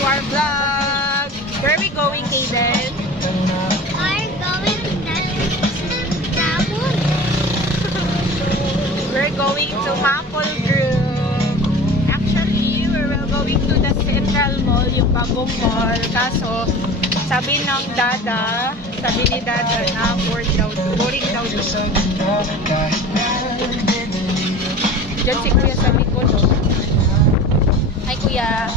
to our vlog. Where are we going, Kaden? We're going to Maple Grove. Actually, we were going to the Central Mall, yung bagong mall. Kaso, sabi ni Dada na boring daw doon. Diyan si Kuya sa likod. Hi, Kuya.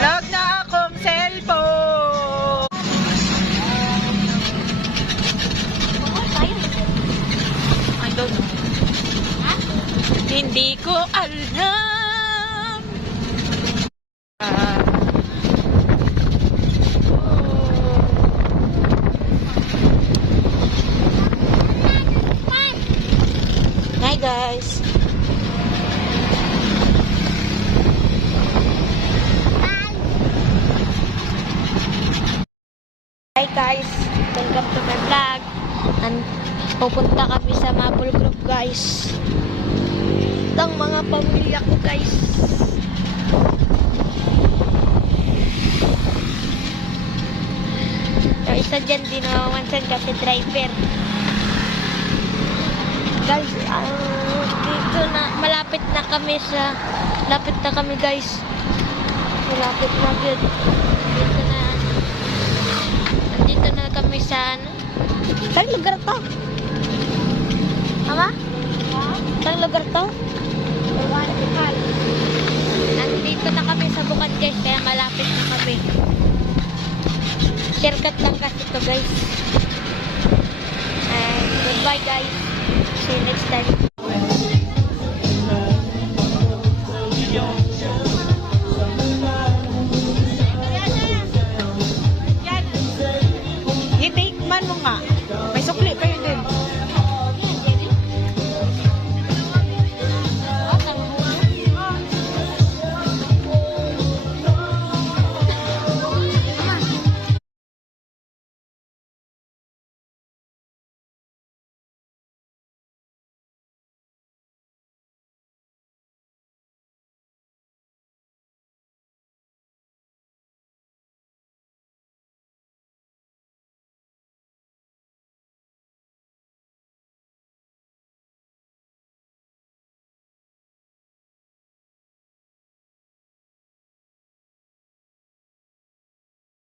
Vlog na akong cellphone. I don't know. Hindi ko alam. Hi guys. Hi guys, welcome to my vlog. Pupunta kami sa Maple Grove guys. Itong mga pamilya ko guys. Yung isa dyan din nawawansan kasi driver. Guys, dito na, malapit na kami guys. Malapit na yun. Nandito na kami sa saan lugar to? Ama? Saan lugar to? Nandito na kami sa Bukal guys, kaya malapit na kami. Shortcut lang kasi to guys. And goodbye guys. See you next time.